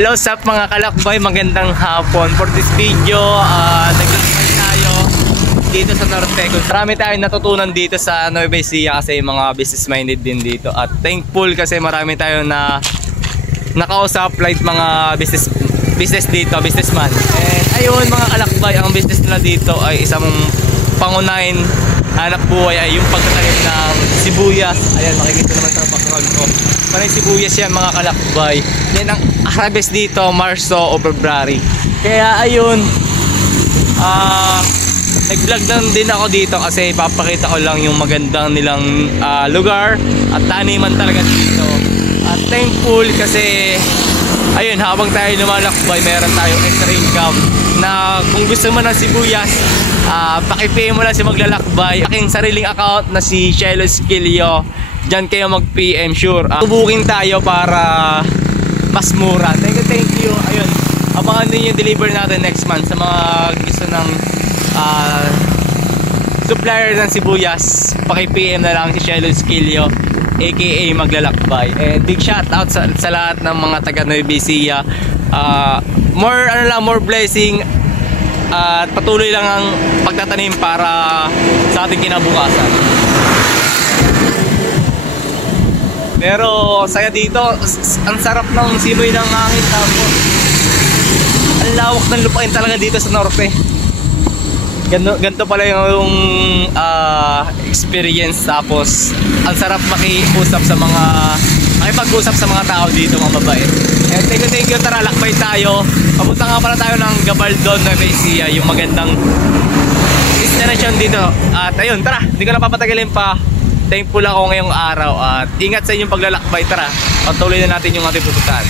Hello sa mga kalakbay, magandang hapon. For this video, naglakbay tayo dito sa Norte. Marami tayong natutunan dito sa Nueva Ecija kasi mga business minded din dito. At thankful kasi marami tayong na nakausap like mga business dito, businessman. And ayun mga kalakbay, ang business nila dito ay isang pangunahin hanap buhay ay yung pagtatanim ng sibuyas. Ayan, makikita naman sa background ko. Panay sibuyas yan mga kalakbay. Yan ang harvest dito, Marso o February. Kaya ayun, nag-vlog din ako dito kasi papakita ko lang yung magandang nilang lugar at taniman talaga dito. At thankful kasi ayun, habang tayo lumalakbay, meron tayong extra income na kung gusto mo ng sibuyas, paki-pay mo lang si maglalakbay. Aking sariling account na si Shelo Esquilio. Diyan kayo mag-PM sure. Tubukin tayo para mas mura. Thank you. Ayun, abangan din yung deliver natin next month sa mga gusto ng supplier ng sibuyas. Paki-PM na lang si Shelo Esquilio, aka maglalakbay. And big shout out sa lahat ng mga taga Nueva Ecija. More blessing at patuloy lang ang pagtatanim para sa ating kinabukasan. Pero saya dito, ang sarap ng simoy ng hangin, tapos ang lawak ng lupain talaga dito sa Norte. Ganito pala yung experience, tapos ang sarap makipag-usap sa mga tao dito, mga babae. And thank you, tara lakbay tayo. Papunta nga pala tayo ng Gabaldon, Nueva Ecija, yung magandang destination dito. At ayun, tara, hindi ko na papatagalin pa. Thankful ako ngayong araw at ingat sa inyong paglalakbay. Tara, patuloy na natin yung ating pupuntahan.